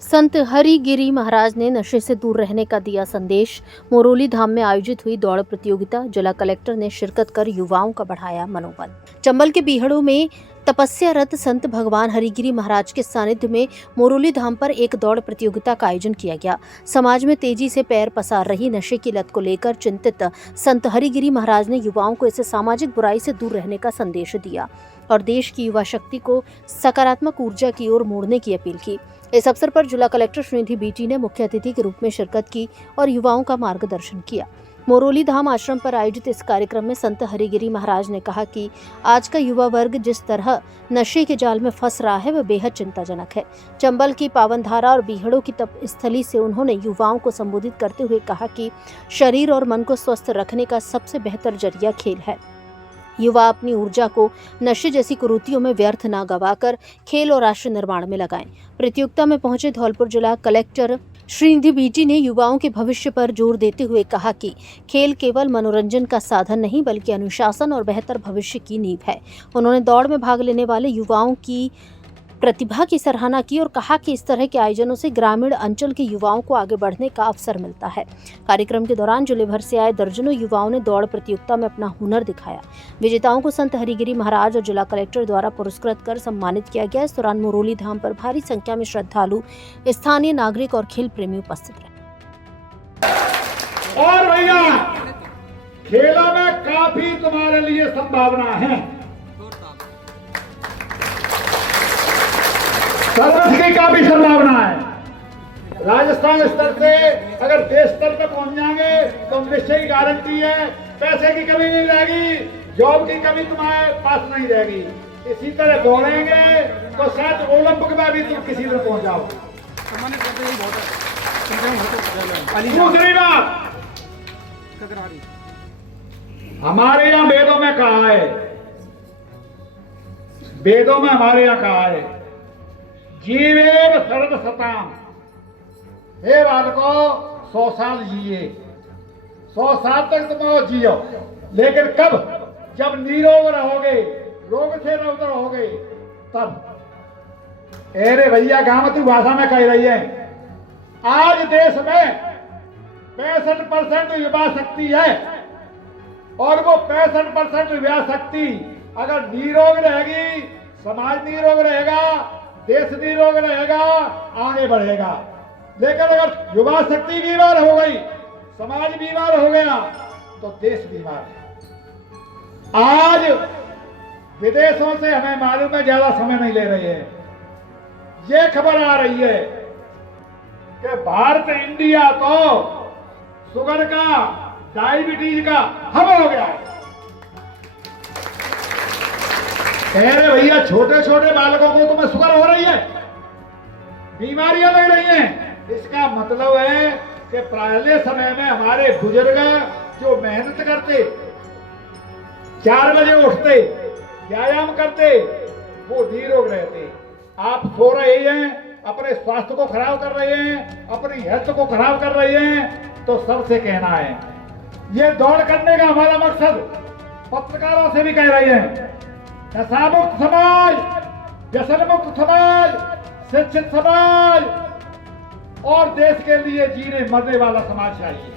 संत हरिगिरी महाराज ने नशे से दूर रहने का दिया संदेश। मोरोली धाम में आयोजित हुई दौड़ प्रतियोगिता, जिला कलेक्टर ने शिरकत कर युवाओं का बढ़ाया मनोबल। चंबल के बीहड़ों में तपस्यारत संत भगवान हरिगिरी महाराज के सानिध्य में मोरोली धाम पर एक दौड़ प्रतियोगिता का आयोजन किया गया। समाज में तेजी से पैर पसार रही नशे की लत को लेकर चिंतित संत हरिगिरी महाराज ने युवाओं को इस सामाजिक बुराई से दूर रहने का संदेश दिया और देश की युवा शक्ति को सकारात्मक ऊर्जा की ओर मोड़ने की अपील की। इस अवसर पर जिला कलेक्टर श्रीनिधि बीटी ने मुख्य अतिथि के रूप में शिरकत की और युवाओं का मार्गदर्शन किया। मोरोली धाम आश्रम पर आयोजित इस कार्यक्रम में संत हरिगिरी महाराज ने कहा कि आज का युवा वर्ग जिस तरह नशे के जाल में फंस रहा है वह बेहद चिंताजनक है। चंबल की पावनधारा और बीहड़ों की तप स्थली से उन्होंने युवाओं को संबोधित करते हुए कहा कि शरीर और मन को स्वस्थ रखने का सबसे बेहतर जरिया खेल है। युवा अपनी ऊर्जा को नशे जैसी कुरीतियों में व्यर्थ न गवाकर खेल और राष्ट्र निर्माण में लगाएं। प्रतियोगिता में पहुंचे धौलपुर जिला कलेक्टर श्रीनिधि बीटी ने युवाओं के भविष्य पर जोर देते हुए कहा कि खेल केवल मनोरंजन का साधन नहीं बल्कि अनुशासन और बेहतर भविष्य की नींव है। उन्होंने दौड़ में भाग लेने वाले युवाओं की प्रतिभा की सराहना की और कहा कि इस तरह के आयोजनों से ग्रामीण अंचल के युवाओं को आगे बढ़ने का अवसर मिलता है। कार्यक्रम के दौरान जिले भर से आए दर्जनों युवाओं ने दौड़ प्रतियोगिता में अपना हुनर दिखाया। विजेताओं को संत हरिगिरी महाराज और जिला कलेक्टर द्वारा पुरस्कृत कर सम्मानित किया गया। इस दौरान मोरोली धाम पर भारी संख्या में श्रद्धालु, स्थानीय नागरिक और खेल प्रेमी उपस्थित रहे। और भैया, खेलों में काफी तुम्हारे लिए संभावना है, सर्विस की काफी संभावना है। राजस्थान स्तर से अगर देश स्तर पर पहुंच जाएंगे तो निश्चय की गारंटी है, पैसे की कमी नहीं रहेगी, जॉब की कमी तुम्हारे पास नहीं रहेगी। इसी तरह दौड़ेंगे तो शायद ओलंपिक में भी तुम किसी दिन पहुंच जाओ। दूसरी बात, हमारे यहाँ वेदों में कहा है, वेदों में हमारे यहाँ कहा है, जीवेव शरद शताम, हे बालको 100 साल जिए, 100 साल तक तुम जियो, लेकिन कब? जब निरोग रहोगे, रोग से रहित रहोगे तब। अरे भैया, गांवती भाषा में कह रही है, आज देश में 65% युवा शक्ति है और वो 65% युवा शक्ति अगर निरोग रहेगी, समाज निरोग रहेगा, देश निरोग रहेगा, आगे बढ़ेगा। लेकिन अगर युवा शक्ति बीमार हो गई, समाज बीमार हो गया तो देश बीमार है। आज विदेशों से हमें मालूम है ज्यादा समय नहीं ले रहे हैं, ये खबर आ रही है कि भारत इंडिया तो शुगर का, डायबिटीज का हब हो गया है। कह रहे भैया, छोटे छोटे बालकों को तुम्हें शुगर हो रही है, बीमारियां लग रही हैं। इसका मतलब है कि पहले समय में हमारे बुजुर्ग जो मेहनत करते, 4 बजे उठते, व्यायाम करते, वो निरोग रहते। आप सो रहे हैं, अपने स्वास्थ्य को खराब कर रहे हैं, अपनी हेल्थ को खराब कर रहे हैं। तो सबसे कहना है, ये दौड़ करने का हमारा मकसद पत्रकारों से भी कह रहे हैं, नशा मुक्त समाज, व्यसन मुक्त समाज, शिक्षित समाज और देश के लिए जीने मरने वाला समाज चाहिए।